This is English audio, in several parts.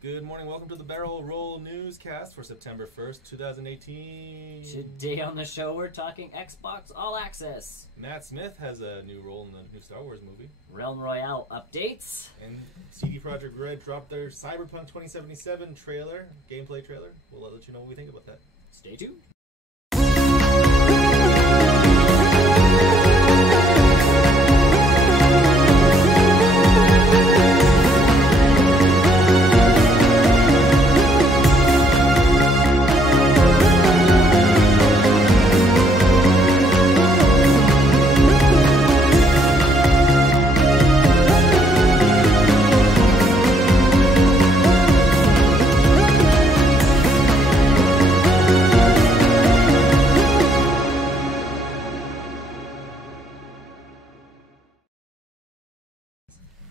Good morning. Welcome to the Barrel Roll Newscast for September 1st, 2018. Today on the show, we're talking Xbox All Access. Matt Smith has a new role in the new Star Wars movie. Realm Royale updates. And CD Projekt Red dropped their Cyberpunk 2077 trailer, gameplay trailer. We'll let you know what we think about that. Stay tuned.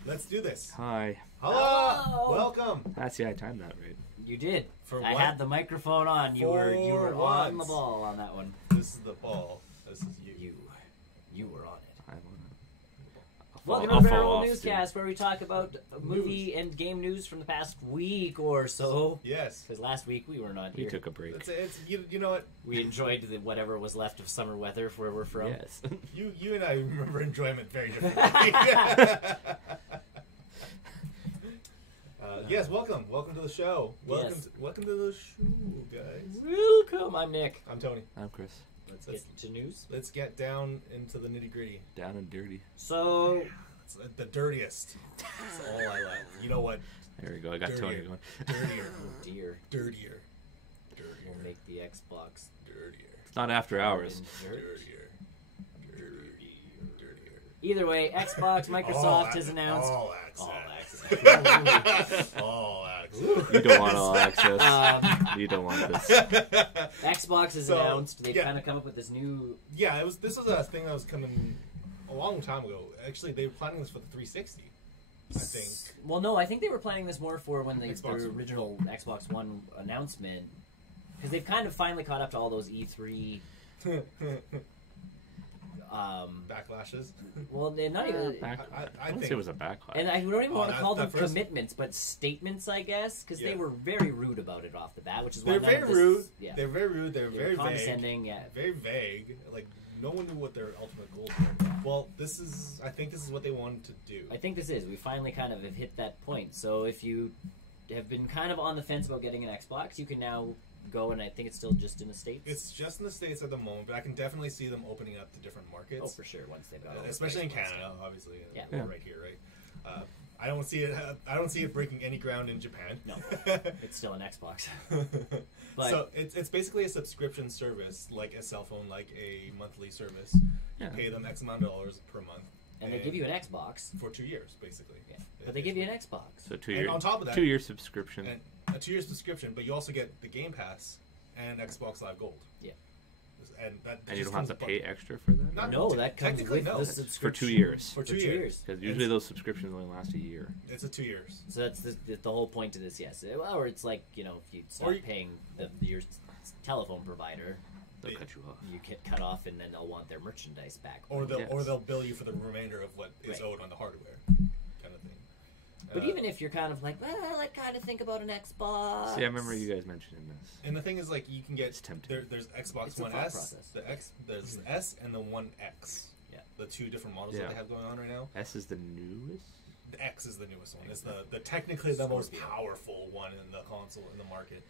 Let's do this. Hi. Hello. Welcome. That's I timed that right. You did. For I what? had the microphone on. You were what? on the ball on that one. This is the ball. This is you. You were on it. I Welcome to the Barrel Newscast, where we talk about movie and game news from the past week or so. Yes. Because last week we were not We here. took a break. You know what? We enjoyed whatever was left of summer weather where we're from. Yes. You and I remember enjoyment very differently. Yes, welcome to the show. Welcome to the show, guys. Welcome. I'm Nick. I'm Tony. I'm Chris. Let's get to news. Let's get down into the nitty gritty. Down and dirty. So, It's the dirtiest. That's all I like. You know what? There we go. I got Tony Dirtier. going. Dirtier. dear, Dirtier. we'll make the Xbox Dirtier. It's not after hours. Dirtier. Either way, Xbox, Microsoft has announced all All access. Access. All access. You don't want all access. You don't want this. Xbox has announced they've kind of come up with this new. Yeah, this was a thing that was coming a long time ago. Actually, they were planning this for the 360. I think. Well, no, I think they were planning this more for when the Xbox. original Xbox One announcement, because they've kind of finally caught up to all those E3. Backlashes. Well, they're not even. I I think don't say it was a backlash. And I don't even want to call them that first- commitments, but statements, I guess, because they Yeah. were very rude about it off the bat, which is why they're none very of this, rude. Yeah, They're very rude. They're They very were condescending. vague. Yeah, Very vague. Like no one knew what their ultimate goals were. Well, I think this is what they wanted to do. I think this is. We finally kind of have hit that point. So if you have been kind of on the fence about getting an Xbox, you can now go, and I think it's still just in the States. It's just in the States at the moment, but I can definitely see them opening up to different markets. Oh, for sure. Once they've got all the Especially in Xbox Canada, stuff. obviously. Yeah. We're right here, right? I don't see it. I don't see it breaking any ground in Japan. No, it's still an Xbox. But So it's basically a subscription service, like a cell phone, like a monthly service. You Yeah. pay them X amount of dollars per month, and they give you an Xbox. for 2 years, basically. Yeah, but they give you an Xbox. So And on top of that, 2 year subscription. and a 2 year subscription, but you also get the Game Pass and Xbox Live Gold. Yeah. And that And you just don't have comes to pay above- extra for that? Not- No, that comes technically, with no. the It's For subscription. 2 years. For For 2 2 years. years. Because usually those subscriptions only last a year. It's a 2 years. So that's the whole point of this, yes. Or it's like, if you stop paying your telephone provider, They'll cut you off. you get cut off, and then they'll want their merchandise back. Or Yes. they'll bill you for the remainder of what is Right. owed on the hardware, kind of thing. But even if you're kind of like, well, I kind of think about an Xbox. See, I remember you guys mentioning this. And the thing is, like, you can get It's tempting. there's Xbox It's a One thought S, process. there's the S and the One X. Yeah. The two different models Yeah. that they have going on right now. S is the newest? The X is the newest one. It's the technically the most Scorpio. powerful one in the console in the market.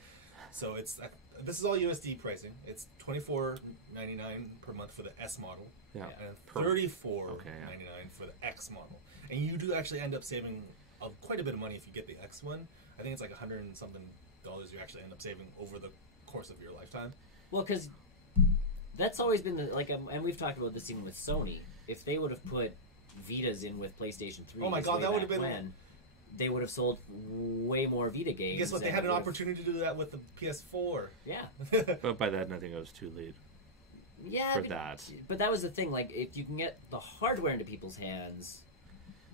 So this is all USD pricing. It's $24.99 per month for the S model, Yeah. and Per- $34.99 for the X model. And you do actually end up saving quite a bit of money if you get the X one. I think it's like $100 and something you actually end up saving over the course of your lifetime. Well, because that's always been and we've talked about this even with Sony. If they would have put Vitas in with PlayStation 3, Oh my God, that would have been- when, they would have sold way more Vita games. Guess what? They and had an it would've- opportunity to do that with the PS4. Yeah, But by then, I think it was too late yeah. for that. But that was the thing. Like, if you can get the hardware into people's hands,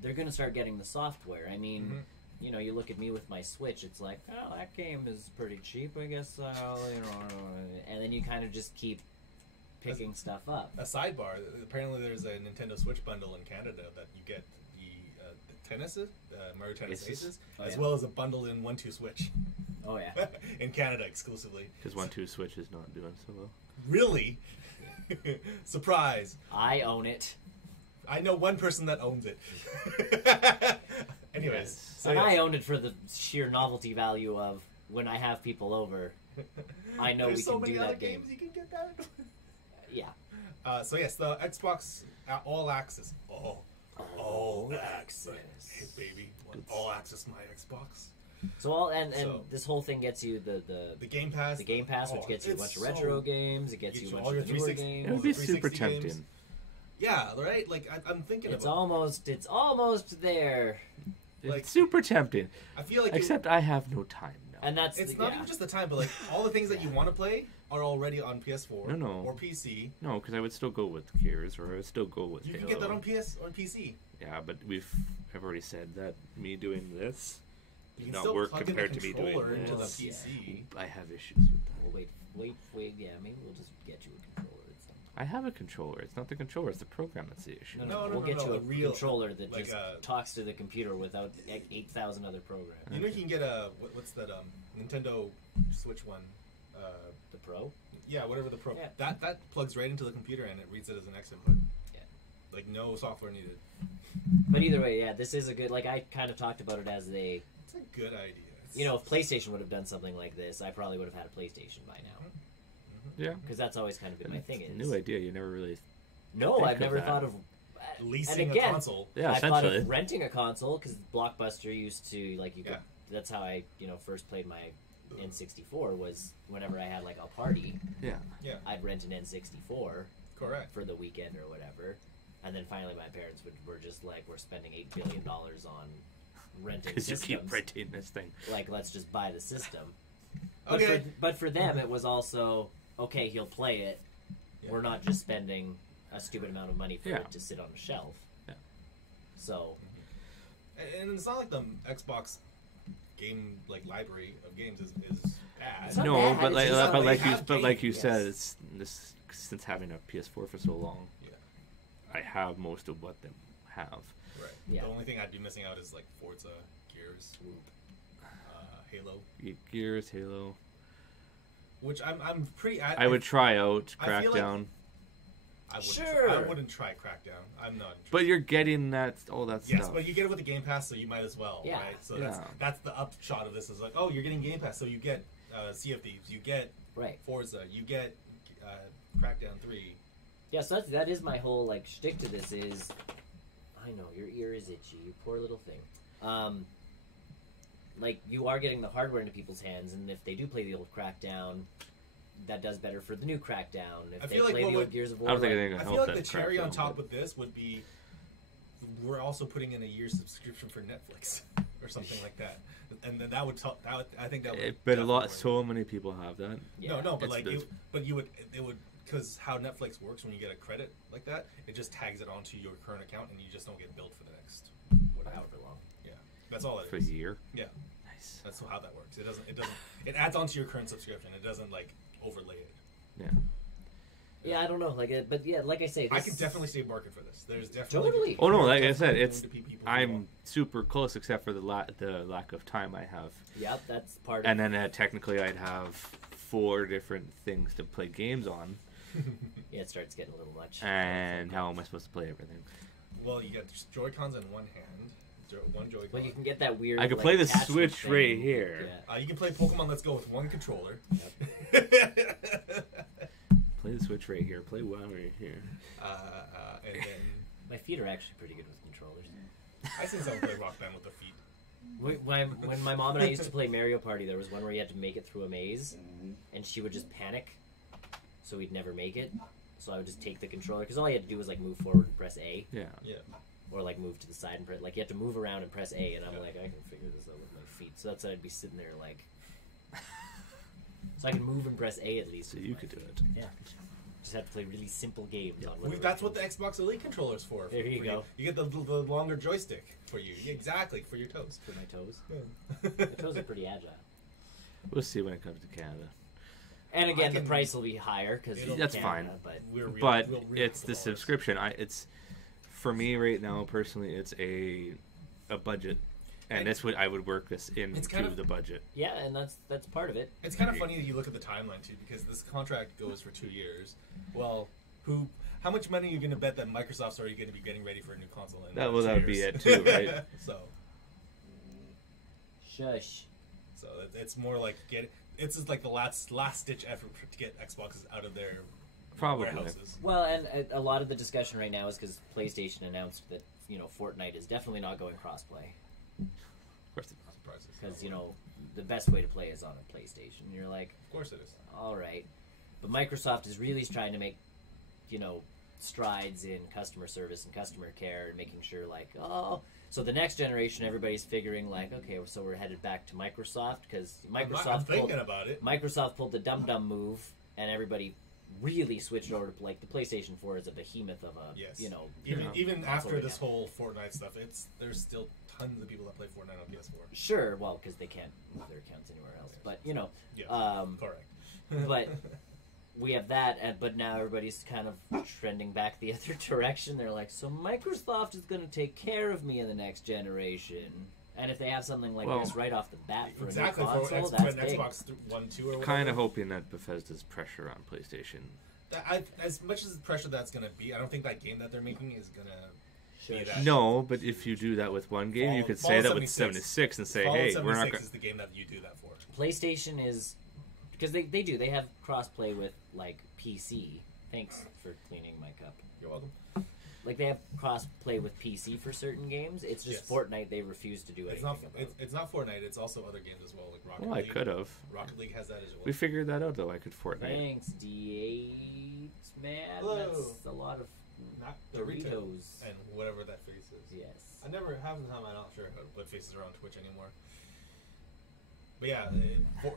they're going to start getting the software. I mean, Mhm. you look at me with my Switch. It's like, oh, that game is pretty cheap. I guess and then you kind of just keep picking stuff up. A sidebar: apparently, there's a Nintendo Switch bundle in Canada that you get Tennis, Mario Tennis Aces. Aces, Oh, as yeah. well as a bundle in 1-2 Switch Oh yeah. in Canada exclusively. Because 1-2 Switch is not doing so well. Really? Surprise! I own it. I know one person that owns it. Anyways, Yes. so And yes. I owned it for the sheer novelty value of when I have people over. I know There's we so can many do other that game. games you can get that. Yeah. So yes, the Xbox All Access. All Access. Hey, baby. All Access my Xbox. So and So- this whole thing gets you the The Game Pass. Game Pass, which Oh, gets you a it's bunch of so- retro games. It gets you a bunch all your of newer 360 games. It would be the super 360 games. tempting. Yeah, right? Like, I'm thinking It's about almost there, Like- It's super tempting. I feel like Except I have no time now. and that's it's the, not yeah. even just the time, but like all the things that you want to play are already on PS4 No. or PC. No, because I would still go with Gears, or I would still go with You can Halo. get that on PC. Yeah, but I've already said that me doing this You does can not still work plug in the compared to me doing controller into the this. PC. I have issues with that. Well, wait. Yeah, maybe we'll just get you a controller. I have a controller. It's not the controller. It's the program that's the issue. No, We'll get you a a real- controller that like just a- talks to the computer without 8,000 other programs. You know you can get a what's that Nintendo Switch one? The Pro. Yeah, whatever the Pro. Yeah. That plugs right into the computer and it reads it as an X input. Yeah. Like no software needed. But either way, yeah, this is a good. Like I kind of talked about it as It's a good idea. you know, if PlayStation would have done something like this, I probably would have had a PlayStation by now. Yeah. Because that's always kind of been my thing. Is New idea. You never really. no, think I've of never that. thought of leasing and again, a console. Yeah, I thought essentially. of renting a console because Blockbuster used to like you could. Yeah. That's how I first played my N64 was whenever I had like a party, Yeah. Yeah, I'd rent an N64 correct. for the weekend or whatever, and then finally my parents were just like, we're spending $8 billion on renting Because you systems. keep printing this thing. Like, let's just buy the system. Okay. But for them, it was also okay. He'll play it. Yeah. We're not just spending a stupid amount of money for Yeah. it to sit on a shelf. Yeah. So And it's not like the Xbox game library of games is bad. It's not No, bad, but it's like, just not like like you games, said, yes. it's this since having a PS4 for so long. Yeah. I have most of what they have. Right. Yeah. The only thing I'd be missing out is like Forza, Gears, Halo, Gears, Halo. which I'm pretty. I would try out I feel like- Crackdown, I wouldn't. Sure. I wouldn't try Crackdown. I'm not. but you're getting all that Yes, stuff. but you get it with the Game Pass, so you might as well, Yeah. right? So Yeah. that's the upshot of this is like, oh, you're getting Game Pass, so you get Sea of Thieves, you get right. Forza, you get Crackdown 3. Yeah, so that is my whole like shtick to this is, I know your ear is itchy, you poor little thing. Like you are getting the hardware into people's hands, and if they do play the old Crackdown, that does better for the new Crackdown. If I they feel like play what the old would- Gears of I War, don't think like, anything I can feel help like the that cherry on Crackdown, top but- with this would be we're also putting in a year's subscription for Netflix or something like that, and then that would I think that would. But a lot, definitely- so many people have that. yeah. No, but It's like, this- it would because how Netflix works when you get a credit like that, it just tags it onto your current account and you just don't get billed for the next whatever. however long. Yeah, that's all it For a is. year. Yeah, Nice. that's how that works. It doesn't. It adds onto your current subscription. It doesn't like overlay it. Yeah. Yeah, I don't know, but yeah, like I say, I this- could definitely see a market for this. There's definitely Totally. Oh no, there's like I said, definitely it's going to be people who I'm want- super close except for the lack of time I have, Yep, that's part and of. then technically I'd have 4 different things to play games on, Yeah, it starts getting a little much. and how am I supposed to play everything? Well, you got Joy Cons in one hand, one Joy-Con. Well, you can get that weird. I could like, play the attachment Switch thing. right here. Yeah. You can play Pokemon Let's Go with one controller. Play the Switch right here. Play WoW right here. And then My feet are actually pretty good with controllers. I seen someone play Rock Band with their feet. When my mom and I used to play Mario Party, there was one where you had to make it through a maze, and she would just panic, so we'd never make it. So I would just take the controller, because all you had to do was like move forward and press A, Yeah. Yeah. or like move to the side and press. Like you had to move around and press A, and I'm Yeah. like, I can figure this out with my feet. So that's what I'd be sitting there like. So I can move and press A at least. So with you my could do feet. it. Yeah. Just have to play really simple games on Well, whatever. that's what the Xbox Elite controller's for. There you for go. You get the longer joystick for you. Exactly, for your toes. For my toes. My toes are pretty agile. We'll see when it comes to Canada. And again, I the can- price will be higher because That's fine. But But we'll it's the dollars. subscription. It's for me right now personally. It's a a budget, and this would I would work this into the budget. Yeah, and that's part of it. It's kind of funny that you look at the timeline too, because this contract goes for 2 years. Well, how much money are you going to bet that Microsoft's already going to be getting ready for a new console? That would be it too, right? So, shush. So it's more like it's just like the last ditch effort to get Xboxes out of their warehouses. Well, and a lot of the discussion right now is because PlayStation announced that Fortnite is definitely not going crossplay. Of course, it because the best way to play is on a PlayStation. And you're like, of course it is. All right, but Microsoft is really trying to make strides in customer service and customer care, and making sure so the next generation, everybody's figuring okay, so we're headed back to Microsoft because I'm thinking about it. Microsoft pulled the dumb move, and everybody really switched over to the PlayStation 4 is a behemoth of a even after this whole Fortnite stuff, there's still tons of people that play Fortnite on PS4. Sure, well, because they can't move their accounts anywhere else, but correct. But we have that, but now everybody's kind of trending back the other direction. They're like, so Microsoft is going to take care of me in the next generation. And if they have something like this right off the bat for a new console, that's big. Xbox One, 2, or whatever. Kind of hoping that Bethesda's pressure on PlayStation. As much as pressure that's going to be, I don't think that game that they're making is going to be that. No, but if you do that with one game, you could say that with 76 and say, hey, we're not going to... is the game that you do that for. PlayStation is... Because they have cross-play with, PC. Thanks for cleaning my cup. You're welcome. They have cross-play with PC for certain games. It's just Fortnite they refuse to do anything about. It's not Fortnite. It's also other games as well, like Rocket League. I could have. Rocket League has that as well. We figured that out, though. I could Fortnite. Thanks, D8, man. Hello. That's a lot of not Doritos. And whatever that face is. Yes. I never have the time. I'm not sure what faces are on Twitch anymore. But yeah,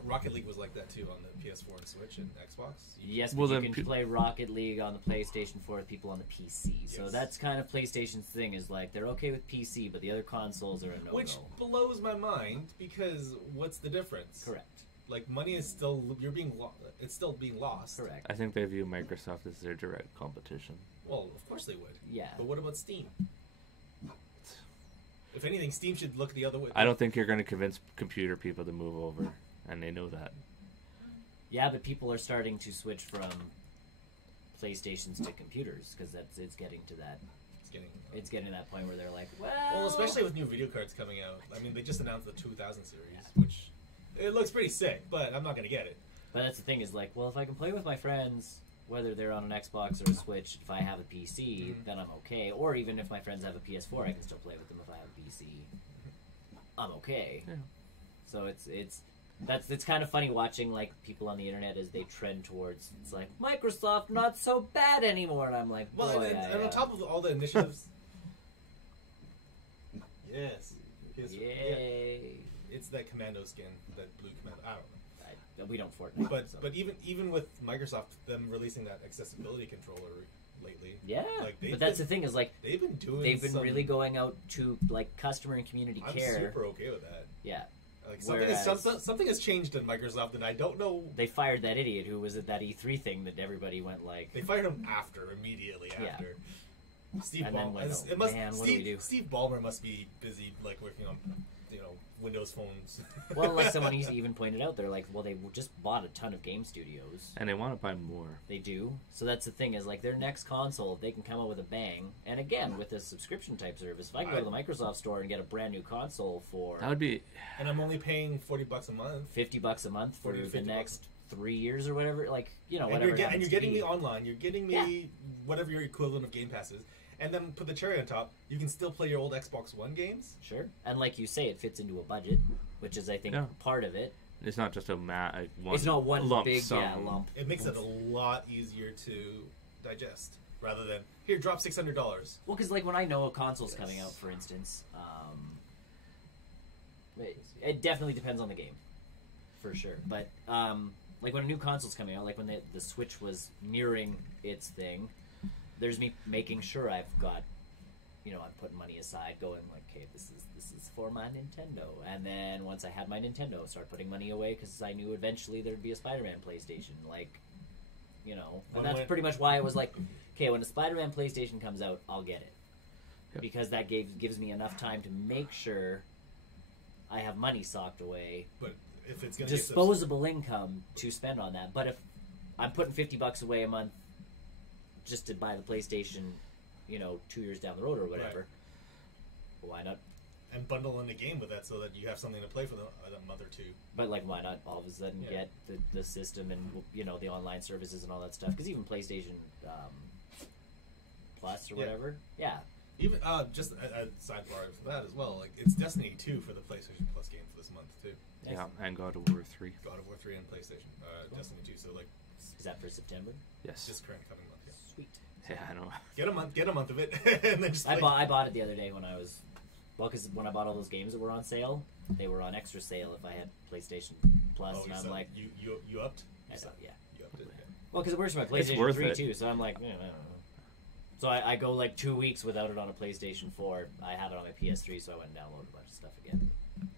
Rocket League was like that too on the PS4 and Switch and Xbox. Yes, but you can play Rocket League on the PlayStation 4 with people on the PC. So that's kind of PlayStation's thing is they're okay with PC, but the other consoles are a no-go. Which blows my mind because what's the difference? Correct. Money is still it's still being lost. Correct. I think they view Microsoft as their direct competition. Well, of course they would. Yeah. But what about Steam? If anything, Steam should look the other way. I don't think you're going to convince computer people to move over, and they know that. Yeah, but people are starting to switch from PlayStations to computers because it's getting to that. It's getting to that point where they're like, well, especially with new video cards coming out. I mean, they just announced the 2000 series, which it looks pretty sick, but I'm not going to get it. But that's the thing is if I can play with my friends, whether they're on an Xbox or a Switch, if I have a PC, then I'm okay. Or even if my friends have a PS4, I can still play with them if I have a PC. I'm okay. Yeah. So it's kind of funny watching people on the internet as they trend towards Microsoft not so bad anymore, and I'm like, and on top of all the initiatives, yes, yay, it's that commando skin, that blue commando. I don't know. We don't Fortnite. But even with Microsoft, them releasing that accessibility controller lately. Yeah. But that's the thing is they've been really going out to customer and community care. I'm super okay with that. Yeah. Something has changed in Microsoft, and I don't know. They fired that idiot who was at that E3 thing that everybody went They fired him immediately after. Steve Ballmer. Steve Ballmer must be busy working on Windows phones. Well, someone even pointed out, they're they just bought a ton of game studios, and they want to buy more. They do. So that's the thing is their next console, if they can come out with a bang, and again with a subscription type service. If I can go to the Microsoft store and get a brand new console for that would be, and I'm only paying $40 a month, $50 a month for the next 3 years or whatever, whatever. And you're getting me online. You're getting me whatever your equivalent of Game Pass is. And then put the cherry on top, you can still play your old Xbox One games. Sure. And like you say, it fits into a budget, which is, I think, part of it. It's not just it's not one lump big sum. lump. It makes it a lot easier to digest, rather than, here, drop $600. Well, because, when I know a console's coming out, for instance, it definitely depends on the game, for sure. But, when a new console's coming out, when the Switch was nearing its thing, there's me making sure I've got, I'm putting money aside, going okay, this is for my Nintendo. And then once I had my Nintendo, start putting money away because I knew eventually there'd be a Spider-Man PlayStation. And that's pretty much why I was okay, when a Spider-Man PlayStation comes out, I'll get it. Yep. because that gives me enough time to make sure I have money socked away, But if it's going disposable income to spend on that. But if I'm putting $50 away a month just to buy the PlayStation, 2 years down the road or whatever, why not? and bundle in a game with that so that you have something to play for a month or two. But why not all of a sudden get the system and the online services and all that stuff? Because even PlayStation Plus or whatever, Even just a sidebar for that as well. Like it's Destiny 2 for the PlayStation Plus game for this month too. Yeah, and God of War 3. God of War 3 and PlayStation Destiny 2. So like, is that for September? Yes. this current coming month. Yeah. Sweet. Yeah, I know. Get a month of it, and then just. I bought it the other day when I was. Well, because when I bought all those games that were on sale, they were on extra sale if I had PlayStation Plus, Oh, and I'm like, you upped. I thought, yeah. You upped it. Yeah. Well, because it works for my It's PlayStation worth 3 it. too, so I'm like, I don't know. So I go like 2 weeks without it on a PlayStation 4. I have it on my PS3, so I went and downloaded a bunch of stuff again.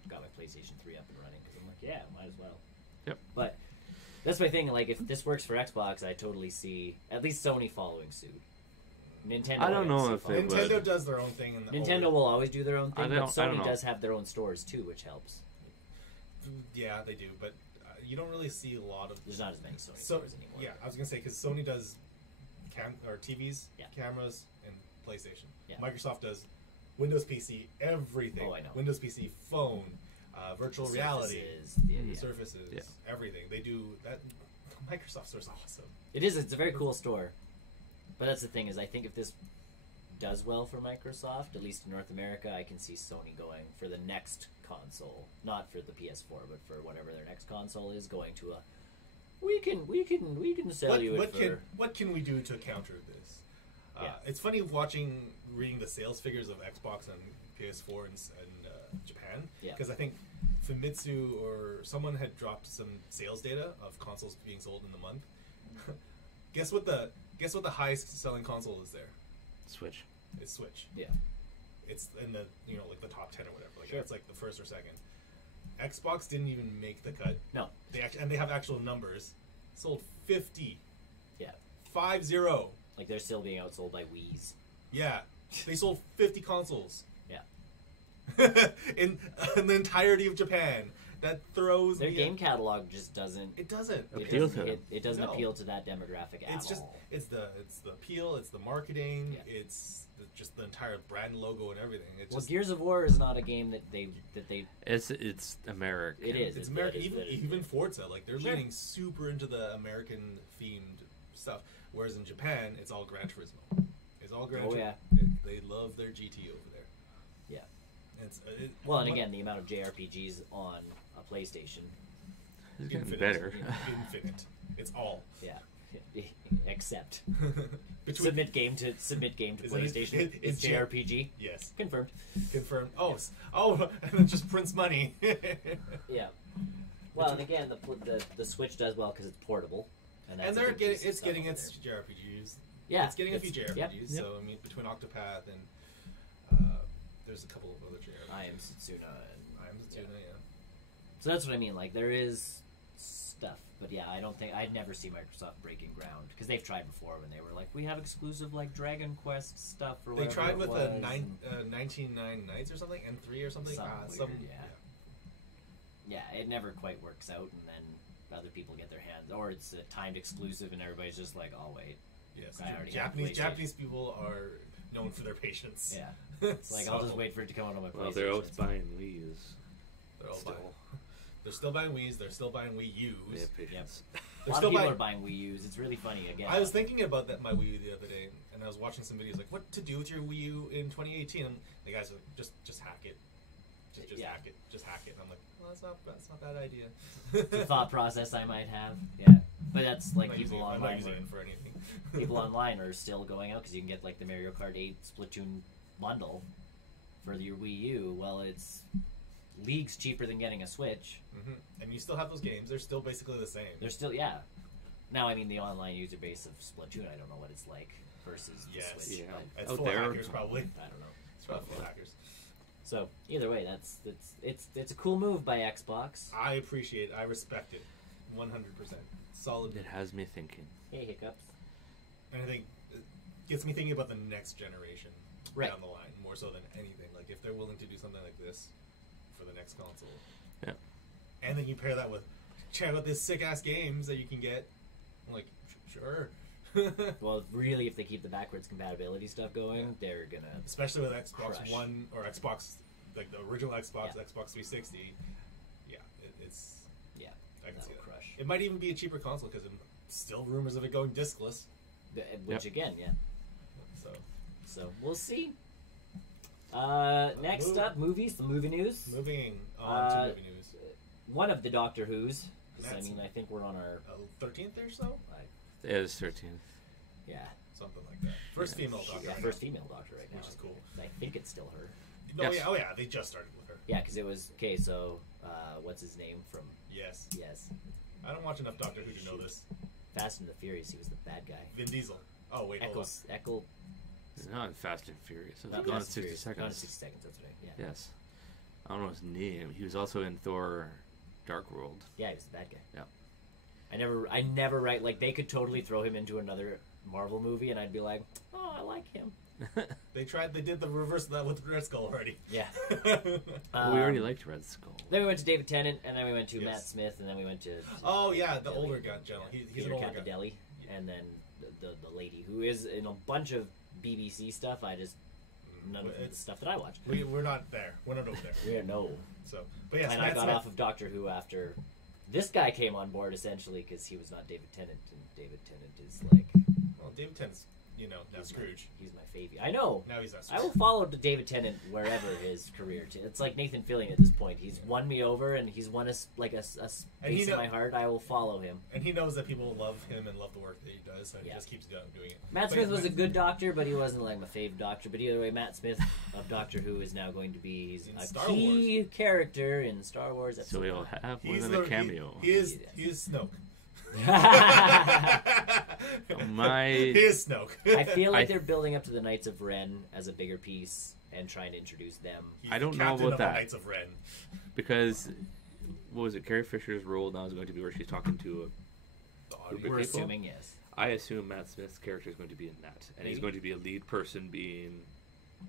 Got my PlayStation 3 up and running because I'm like, yeah, might as well. Yep. But that's my thing. Like, if this works for Xbox, I totally see at least Sony following suit. Nintendo. I don't know see if following it suit. would. Nintendo does their own thing. In the Nintendo will always do their own thing, but I don't Sony know. does have their own stores too, which helps. Yeah, they do, but you don't really see a lot of. There's not as many Sony stores anymore. Yeah, I was gonna say because Sony does TVs, Yeah. cameras, and PlayStation. Yeah. Microsoft does Windows PC, everything. Oh, I know. Windows PC, phone, virtual reality, Surfaces, Surfaces, Yeah. everything. They do that. Microsoft store's awesome. It is. It's a very cool store. But that's the thing is, I think if this does well for Microsoft, at least in North America, I can see Sony going for the next console, not for the PS4, but for whatever their next console is, going to a. We can sell you it for. What can we do to counter this? It's funny reading the sales figures of Xbox and PS4 in Japan, because I think Famitsu or someone had dropped some sales data of consoles being sold in the month. Guess what the highest selling console is there? Switch. It's Switch. Yeah. It's in the like the top 10 or whatever. Like Sure. it's like the first or second. Xbox didn't even make the cut. No. They have actual numbers. Sold 50. Yeah. 50. Like they're still being outsold by Wii's. Yeah. They sold 50 consoles. Yeah. in the entirety of Japan. That throws Their me game catalog just doesn't. It doesn't. Appeal to them. It doesn't No. appeal to that demographic at It's just all. it's the appeal, it's the marketing, Yeah. it's just the entire brand logo and everything. It's Well, just Gears of War is not a game that they. It's American. It is. it's That American. is- that is Even good. Forza, like they're Sure. leaning super into the American themed stuff. Whereas in Japan, it's all Gran Turismo. It's all Gran Oh, Turismo. yeah. They love their GT over there. Yeah. It's Well, and again, the amount of JRPGs on a PlayStation. It's getting infinite, better. Infinite. It's all. Yeah. Except Between submit game to Isn't it- PlayStation. It's J- JRPG. Yes. Confirmed. Confirmed. Oh, and then just prints money. Yeah. Well, and again, the Switch does well because it's portable, that's And a they're big piece of it's stuff getting over its there. JRPGs. Yeah, It's getting a few JRPGs. Yep. So I mean, between Octopath and there's a couple of other JRPGs. I am Setsuna. And, I am Setsuna, yeah. So that's what I mean. Like there is stuff, but yeah, I'd never see Microsoft breaking ground because they've tried before when they were like, we have exclusive like Dragon Quest stuff or They whatever. tried it with was, the and- 19 Nights or something, N3 or something. Something weird, yeah, it never quite works out, and then other people get their hands, or it's a timed exclusive, and everybody's just like, "I'll wait." Yes, I already have PlayStation. Japanese people are known for their patience. Yeah, it's like I'll just wait for it to come out on my PlayStation. Well, they're always It's buying Wii's. They're all Still. buying. They're still buying Wii's. They're still buying Wii U's. They have patience. A They're lot still of people buying. are buying Wii U's. It's really funny. Again, I was thinking about that my Wii U the other day, and I was watching some videos like what to do with your Wii U in 2018. And the guys were just hack it, just Yeah. hack it, just hack it. And I'm like, well, that's not a bad idea. the thought process I might have. Yeah, but that's like I'm not people using it- I'm not online. using it for anything. People online are still going out because you can get like the Mario Kart 8 Splatoon bundle for your Wii U. Well, it's leagues cheaper than getting a Switch. Mhm. And you still have those games. They're still basically the same. They're still, yeah. Now, I mean, the online user base of Splatoon, I don't know what it's like versus the Yes. Switch. Yeah. but It's Oh, full of they're- hackers, probably. I don't know. It's probably full of hackers. So either way, it's a cool move by Xbox. I appreciate it. I respect it. 100%. Solid. It has me thinking. Hey, hiccups. And I think it gets me thinking about the next generation. down the line, more so than anything. Like if they're willing to do something like this for the next console, and then you pair that with check out this sick ass games that you can get. I'm like, sure. Well, really, if they keep the backwards compatibility stuff going, they're gonna especially with Xbox crush. One or Xbox, like the original Xbox, Xbox 360. Yeah, it's I can see that. Crush. It might even be a cheaper console because still rumors of it going discless. Which again, So we'll see. Next up, movies, the movie news. Moving on to movie news. One of the Doctor Who's. I mean, I think we're on our 13th or so. It is 13th. Yeah, something like that. First female Doctor. Yeah, first female Doctor right now, which is cool. I think it's still her. No, yes. Oh yeah, they just started with her. Yeah, because it was okay. So, what's his name from? Yes. I don't watch enough Doctor Who to know this. Fast and the Furious. He was the bad guy. Vin Diesel. Oh wait, Eccles. It's not Fast and Furious. It's Not Gone in Fast 60 and Seconds. Gone in 60 Seconds. That's right. Yeah. Yes. I don't know his name. He was also in Thor: Dark World. Yeah, he was the bad guy. Yeah. I never write like they could totally throw him into another Marvel movie, and I'd be like, oh, I like him. They did the reverse of that with Red Skull already. Yeah. We already liked Red Skull. Then we went to David Tennant, and then we went to Matt Smith, and then we went to the older guy, General. He's Peter an older Capaldi, and then the lady who is in a bunch of BBC stuff. None of the stuff that I watch. We're not there. We're not over there. So, but yes, and I got off of Doctor Who after this guy came on board, essentially, because he was not David Tennant, and David Tennant is like... Well, David Tennant's, now Scrooge. He's my favorite. I know. Now he's not Scrooge. I will follow David Tennant wherever his career... It's like Nathan Fillion at this point. He's won me over, and he's won a space in my heart. I will follow him. And he knows that people love him and love the work that he does, so he just keeps doing it. Matt Smith was a good Doctor, but he wasn't like my fave Doctor. But either way, Matt Smith of Doctor Who is now going to be a key character in Star Wars. So he'll have more than a cameo. He is Snoke. He is Snoke. I feel like they're building up to the Knights of Ren as a bigger piece and trying to introduce them. I don't know about that. Knights of Ren. Because, what was it, Carrie Fisher's role now is going to be where she's talking to a We're assuming, yes. I assume Matt Smith's character is going to be in that. And he's going to be a lead person being...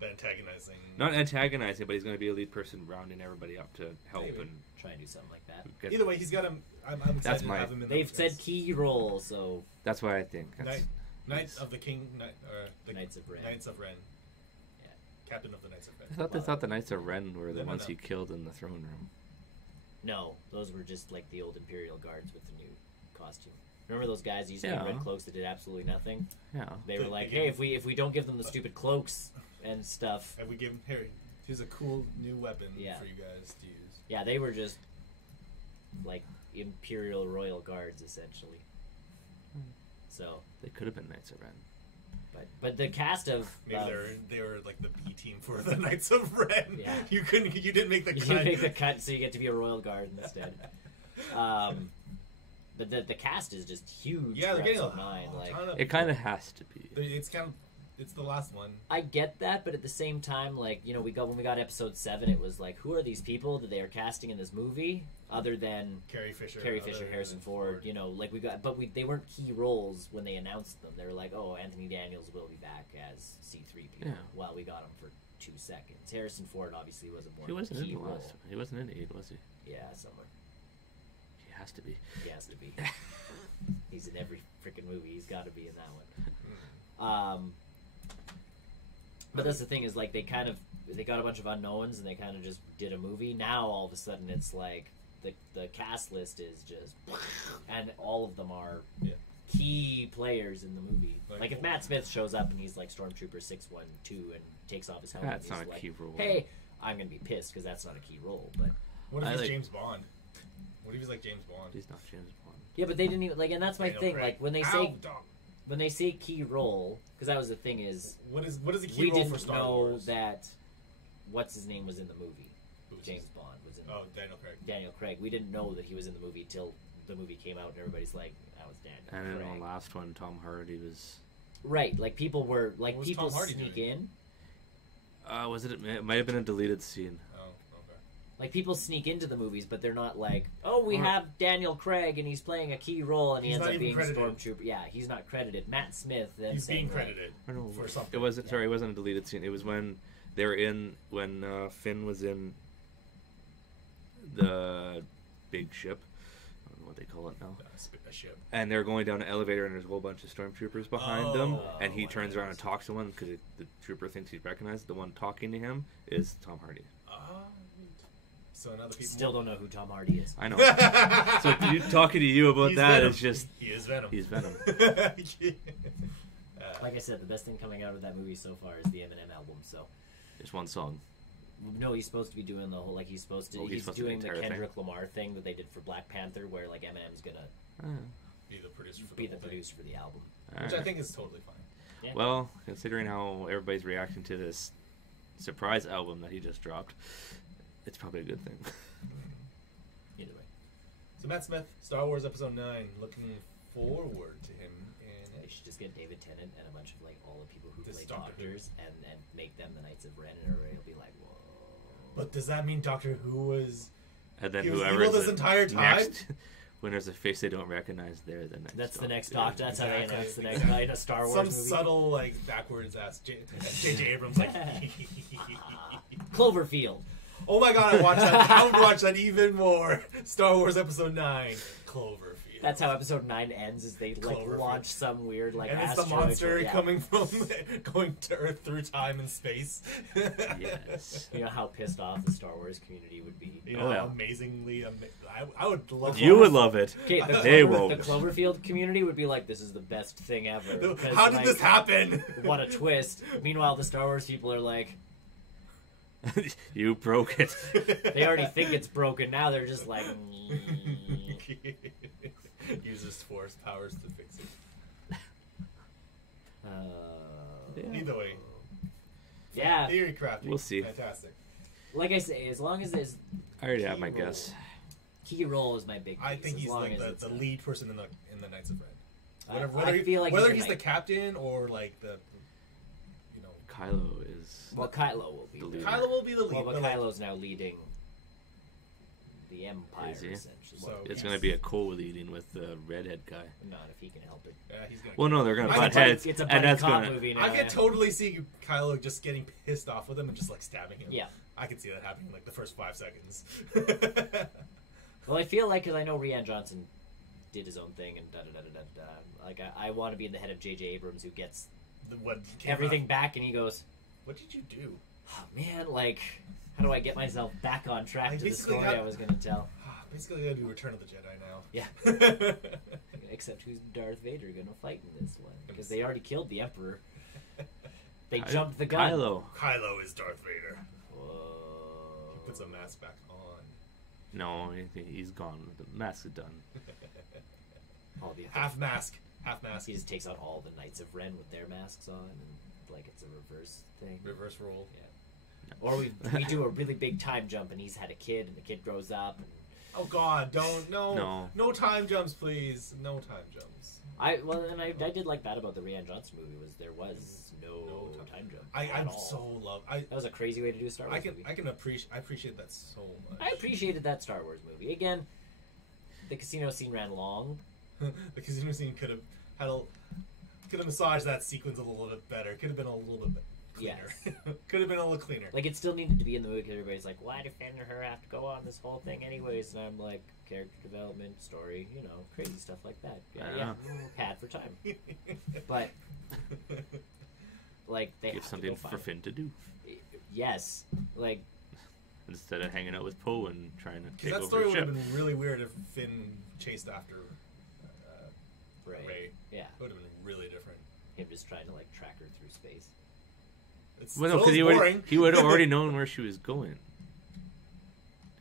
antagonizing. Not antagonizing, but he's going to be a lead person rounding everybody up to help and try and do something like that. Either way, he's got him. I'm excited to have him in They've said key role, so that's what I think. Knights of the King, Knights of Ren. Knights of Ren. Yeah. Captain of the Knights of Ren. They thought the Knights of Ren were the ones he killed in the throne room. No, those were just like the old Imperial Guards with the new costume. Remember those guys used to have red cloaks that did absolutely nothing? Yeah. They were like, hey, if we don't give them the stupid cloaks and stuff, and we give him here's a cool new weapon for you guys to use. Yeah, they were just like Imperial Royal Guards essentially. So they could have been Knights of Ren. But the cast of maybe they were like the B team for the Knights of Ren. Yeah. You didn't make the cut. You didn't make the cut, so you get to be a Royal Guard instead. The cast is just huge. Yeah, they're getting a it kind of has to be. It's the last one. I get that, but at the same time, like, when we got episode 7, it was like, who are these people that they are casting in this movie, other than Carrie Fisher, Harrison Ford. Like they weren't key roles when they announced them. They were like, oh, Anthony Daniels will be back as C-3PO. Yeah. Well, we got him for 2 seconds. Harrison Ford obviously was a more he wasn't key in the role. last. He wasn't in 8, was he? Yeah, somewhere. He has to be. He has to be. He's in every freaking movie. He's got to be in that one. But that's the thing is, like, they got a bunch of unknowns and they kind of just did a movie. Now all of a sudden it's like the cast list is just, and all of them are key players in the movie. Like if Matt Smith shows up and he's like Stormtrooper 612 and takes off his helmet, that's not a key role. Hey, I'm gonna be pissed because that's not a key role. But what if he's James Bond? What if he's like James Bond? He's not James Bond. Yeah, but they didn't even and that's my thing. Craig. Like when they say key role, because that was the thing is what is a key role for Star Wars? We didn't know that what's his name was in the movie. James Bond was in. Oh, Daniel Craig. Daniel Craig. We didn't know that he was in the movie till the movie came out, and everybody's like, "That was Daniel." And Craig. in the last one, Tom Hardy was right. Like people were like people Tom Hardy sneak doing? in. Was it? It might have been a deleted scene. Oh, okay. Like, people sneak into the movies, but they're not like, oh, we have Daniel Craig, and he's playing a key role, and he ends up being Stormtrooper. Yeah, he's not credited. Matt Smith. He's being credited for something. It wasn't. Sorry, it wasn't a deleted scene. It was when they were when Finn was in the big ship. I don't know what they call it now. A ship. And they're going down an elevator, and there's a whole bunch of stormtroopers behind them. And he turns around and talks to one because the trooper thinks he's recognized. The one talking to him is Tom Hardy. So another people still don't know who Tom Hardy is. I know. So talking to you about that Venom. is just he is Venom. He's Venom. Like I said, the best thing coming out of that movie so far is the Eminem album. So just one song. No, he's supposed to be doing the whole he's supposed to. He's doing the Kendrick Lamar thing that they did for Black Panther, where like Eminem's gonna be the producer for the album, which I think is totally fine. Yeah. Well, considering how everybody's reacting to this surprise album that he just dropped, it's probably a good thing. Either way. So Matt Smith, Star Wars Episode 9, looking forward to him. They should just get David Tennant and a bunch of like all the people who play Doctor Doctors and make them the Knights of Ren, and everybody will be like, whoa. But does that mean Doctor Who was? And then whoever this entire time. Next, when there's a face they don't recognize, they're the next. That's the next Doctor. That's how they announce the next night in a Star Wars movie. Subtle like backwards ass J.J. Abrams like. Cloverfield. Oh my god, I would watch that even more. Star Wars Episode 9, Cloverfield. That's how Episode 9 ends, is they like launch some weird like and it's the monster coming from going to Earth through time and space. Yes. You know how pissed off the Star Wars community would be. You know how amazingly I would love You would love it. Okay, they won't. The Cloverfield community would be like, this is the best thing ever. How did this happen? What a twist. Meanwhile, the Star Wars people are like, you broke it. They already think it's broken. Now they're just like, uses force powers to fix it. Yeah. Either way. Yeah. Theory crafting. We'll see. Fantastic. Like I say, as long as there's... I already have my guess. Key role is my big piece. I think he's like the lead person in the Knights of Ren. Whether he's the captain or like the... Kylo is... Well, Kylo will be the leader. Kylo will be the lead. Well, but Kylo's now leading the Empire, essentially. So it's going to be a co-leading with the redhead guy. Not if he can help it. Yeah, he's gonna. Well, no, they're going to butt heads. It's a buddy cop movie now. I can totally see Kylo just getting pissed off with him and just like stabbing him. Yeah. I can see that happening in like the first 5 seconds. Well, I feel like, because I know Rian Johnson did his own thing and da-da-da-da-da. Like, I want to be in the head of J.J. Abrams, who gets everything back, and he goes, what did you do? Oh, man, like, how do I get myself back on track to the story I was going to tell? Basically, I gotta do Return of the Jedi now. Yeah. Except who's Darth Vader going to fight in this one? Because they already killed the Emperor. They jumped the gun. Kylo is Darth Vader. Whoa. He puts a mask back on. No, he's gone. The mask is done. Half mask. He just takes out all the Knights of Ren with their masks on, and like it's a reverse thing. Reverse role. Yeah. Or we do a really big time jump, and he's had a kid, and the kid grows up. And... Oh God! No time jumps, please. No time jumps. I did like that about the Rian Johnson movie, was there was no time jump. That was a crazy way to do a Star Wars movie. I appreciate that so much. I appreciated that Star Wars movie. Again, the casino scene ran long. The casino scene could have massaged that sequence a little bit better. Could have been a little bit cleaner. Yes. Could have been a little cleaner. Like, it still needed to be in the movie because everybody's like, why did Finn or her have to go on this whole thing anyways? And I'm like, character development, story, crazy stuff like that. Yeah, pad for time. But, like, they give something for Finn to do. Yes. Like, instead of hanging out with Poe and trying to take over that story his would ship. have been really weird if Finn chased after Rey. Yeah. It would have been really different. Him just trying to, like, track her through space. Because he would have already known where she was going.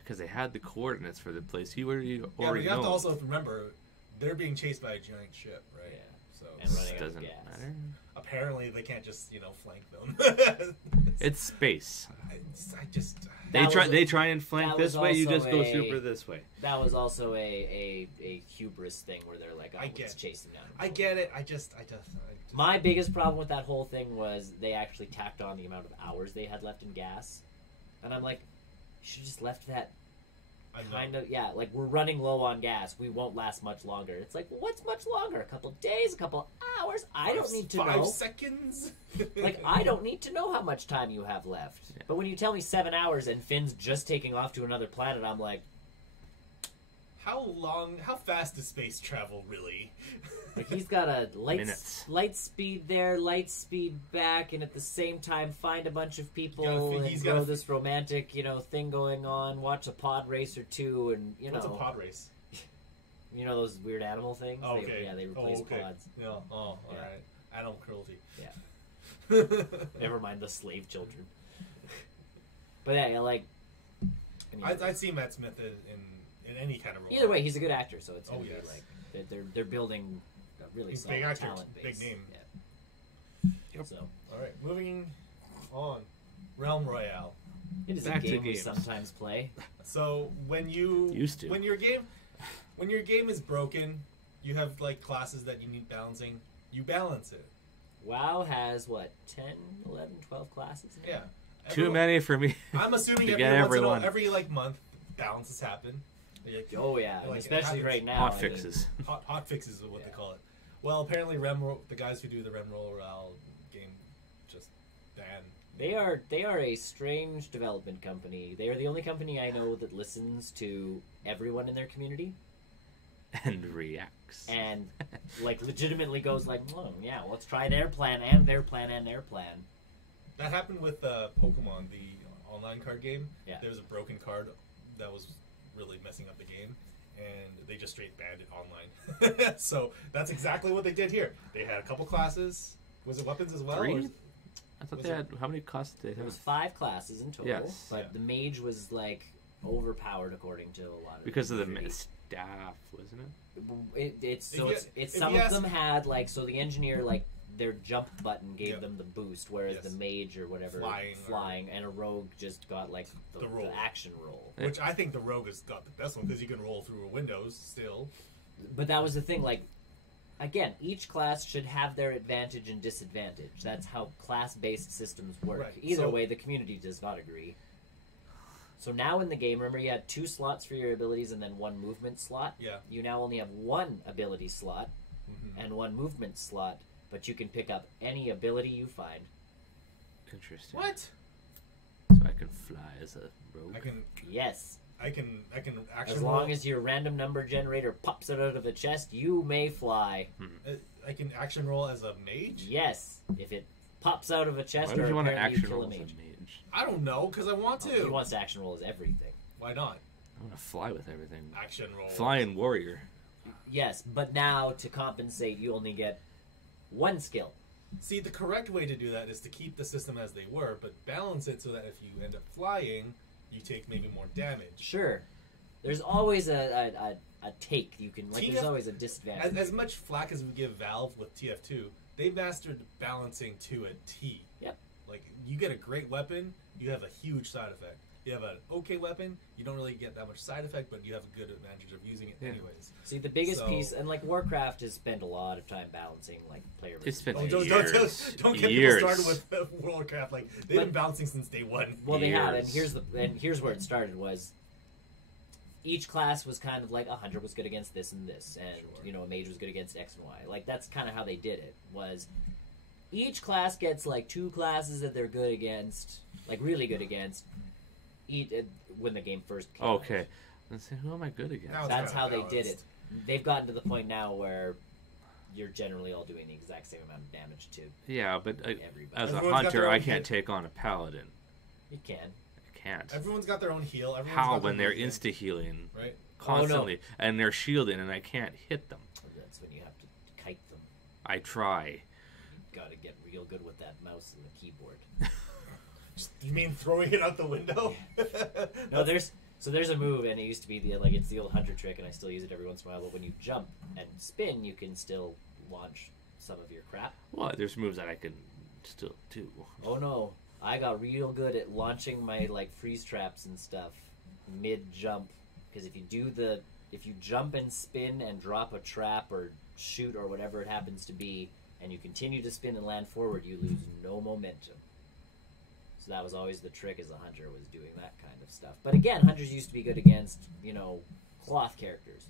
Because they had the coordinates for the place. He already but you have to also remember, they're being chased by a giant ship, right? Yeah. So and running out of gas. Matter. Apparently, they can't just flank them. It's space. They try and flank this way. You just go super this way. That was also a hubris thing where they're like, let's chase them down. I get it. My biggest problem with that whole thing was they actually tacked on the amount of hours they had left in gas, and I'm like, You should have just left that kind of. Yeah, like, we're running low on gas. We won't last much longer. It's like, well, what's much longer? A couple days, a couple hours? I don't need to know. 5 seconds? Like, I don't need to know how much time you have left. Yeah. But when you tell me 7 hours and Finn's just taking off to another planet, I'm like... How fast is space travel, really? Like, he's got a Minutes. light speed there, light speed back, and at the same time find a bunch of people He's and gotta grow this romantic, thing going on, watch a pod race or two, and, What's a pod race? You know those weird animal things? Oh, okay. They replace okay. pods. Yeah. Oh, Yeah. alright. Animal cruelty. Yeah. Never mind the slave children. But yeah, like... I'd see Matt Smith in any kind of role. Either way, he's a good actor, so it's gonna yes. be like... They're building a really He's a solid big actor, talent base. big name. Yeah. Yep. So, Alright, moving on. Realm Royale. it is Back a to game we games. sometimes play. So when you Used to. when your game is broken, you have like classes that you need balancing. You balance it. WoW has, 10, 11, 12 classes? Now? Yeah. Too many for me. I'm assuming to every get once in a everyone. while, every like month balances happen. Oh, yeah. And Like, it especially happens. right now. Hot I mean, fixes. Hot fixes is what Yeah. they call it. Well, apparently the guys who do the Realm Royale game just ban. They are a strange development company. They are the only company I know that listens to everyone in their community And reacts. and like legitimately goes like, oh, yeah, let's try their plan and their plan and their plan. That happened with Pokemon, the online card game. Yeah. There was a broken card that was really messing up the game, and they just straight banned it online. So that's exactly what they did here. They had a couple classes. Was it weapons as well? 3? Or- I thought Was they it- had... How many classes did they There have? was 5 classes in total, Yes. but Yeah. the mage was like overpowered according to a lot of Because of the community. staff, wasn't it? If you Some of ask- them had like, so the engineer, like, their jump button gave Yeah. them the boost, whereas Yes. the mage or whatever Flying and a rogue just got like The roll. the action roll. Which I think the Rogue has got the best one because you can roll through windows still. But that was the thing, like, again, each class should have their advantage and disadvantage. That's how class-based systems work. Right, Either so- way, the community does not agree. So now in the game, remember you had 2 slots for your abilities and then 1 movement slot? Yeah. You now only have 1 ability slot Mhm. and 1 movement slot, but you can pick up any ability you find. Interesting. What? So I can fly as a rogue. Yes. I can action As long as your random number generator pops it out of a chest, you may fly. I can action roll as a mage. Yes. If it pops out of a chest Why would or you want to apparently action you kill roll a as a mage. mage? I don't know because I want to. He wants to action roll as everything. Why not? I want to fly with everything. Action roll. Flying warrior. Yes, but now to compensate, you only get 1 skill. See, the correct way to do that is to keep the system as they were, but balance it so that if you end up flying, you take maybe more damage. Sure. There's always a take you can, like, there's TF always a disadvantage. As much flack as we give Valve with TF2, they mastered balancing to a T. Yep. Like, you get a great weapon, you have a huge side effect. You have an okay weapon, you don't really get that much side effect, but you have a good advantage of using it Yeah. anyways. See, the biggest So- piece, and like Warcraft has spent a lot of time balancing like player. It's been Oh, years. don't get Years. people started with World of Warcraft. Like, they've been balancing since day one. Well, they have, and Years. here's where it started was. Each class was kind of like a hunter was good against this and this, and Sure. a mage was good against X and Y. Like that's kind of how they did it. Was each class gets like 2 classes that they're good against, like really good against. When the game first came out. Okay. Let's see, who am I good against? Now it's That's kinda how they did it. balanced. They've gotten to the point now where you're generally all doing the exact same amount of damage to Yeah, but everybody. as a Everyone's got hunter, their I own can't hit. take on a paladin. You can. I can't. Everyone's got their own heal. Everyone's How got when their they're own insta healing right? constantly and they're shielding and I can't hit them? That's when you have to kite them. I try. You gotta get real good with that mouse and the keyboard. You mean throwing it out the window? No, there's a move, and it used to be it's the old hunter trick, and I still use it every once in a while. But when you jump and spin, you can still launch some of your crap. Well, there's moves that I can still do. Oh no, I got real good at launching my freeze traps and stuff mid jump, because if you jump and spin and drop a trap or shoot or whatever it happens to be, and you continue to spin and land forward, you lose no momentum. So that was always the trick as a hunter, was doing that kind of stuff. But again, hunters used to be good against, cloth characters.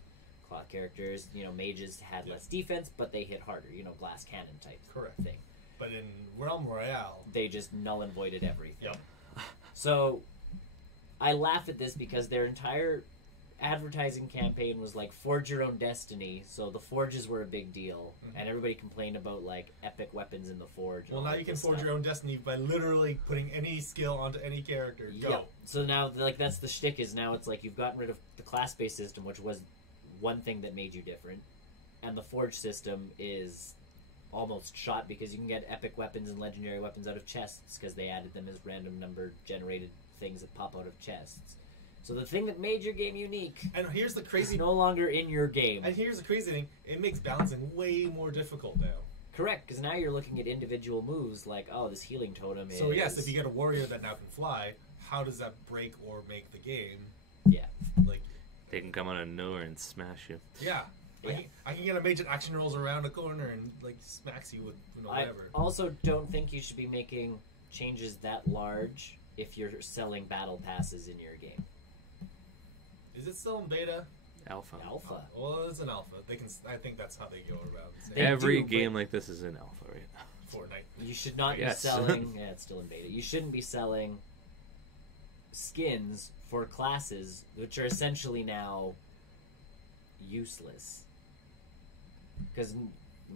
Cloth characters, mages had less defense, but they hit harder, glass cannon type thing. But in Realm Royale, they just null and voided everything. Yep. So I laugh at this because their entire advertising campaign was like, forge your own destiny. So the forges were a big deal, and everybody complained about like epic weapons in the forge. Well, now you can forge your own destiny by literally putting any skill onto any character. Go. Yep. So now, like, that's the shtick, is now it's like you've gotten rid of the class-based system, which was one thing that made you different, and the forge system is almost shot because you can get epic weapons and legendary weapons out of chests because they added them as random number generated things that pop out of chests. So the thing that made your game unique, and here's the crazy, is no longer in your game. And here's the crazy thing: it makes balancing way more difficult now. Correct, because now you're looking at individual moves like, oh, this healing totem is. So yes, if you get a warrior that now can fly, how does that break or make the game? Yeah, like they can come out of nowhere and smash you. Yeah. Yeah. I can get a mage that action rolls around a corner and like smacks you with whatever. I also don't think you should be making changes that large if you're selling battle passes in your game. Is it still in beta? Alpha. Alpha. Well, it's an alpha. They can. I think that's how they go around. Every game like this is in alpha right now. Fortnite. You should not be selling. Yeah, it's still in beta. You shouldn't be selling skins for classes which are essentially now useless. Because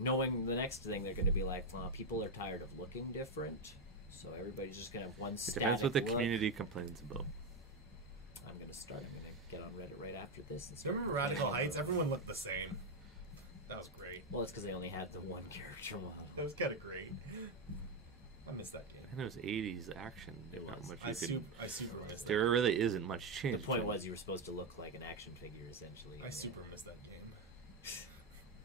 knowing the next thing, they're going to be like, well, people are tired of looking different, so everybody's just going to have one static It depends what the look. community complains about. I'm going to get on Reddit right after this. And Remember Radical Heights? Everyone looked the same. That was great. Well, it's because they only had the one character model. That was kind of great. I missed that game. And it was 80s action. Not much I super missed that. There really isn't much change. The point was you were supposed to look like an action figure, essentially. I super missed that game.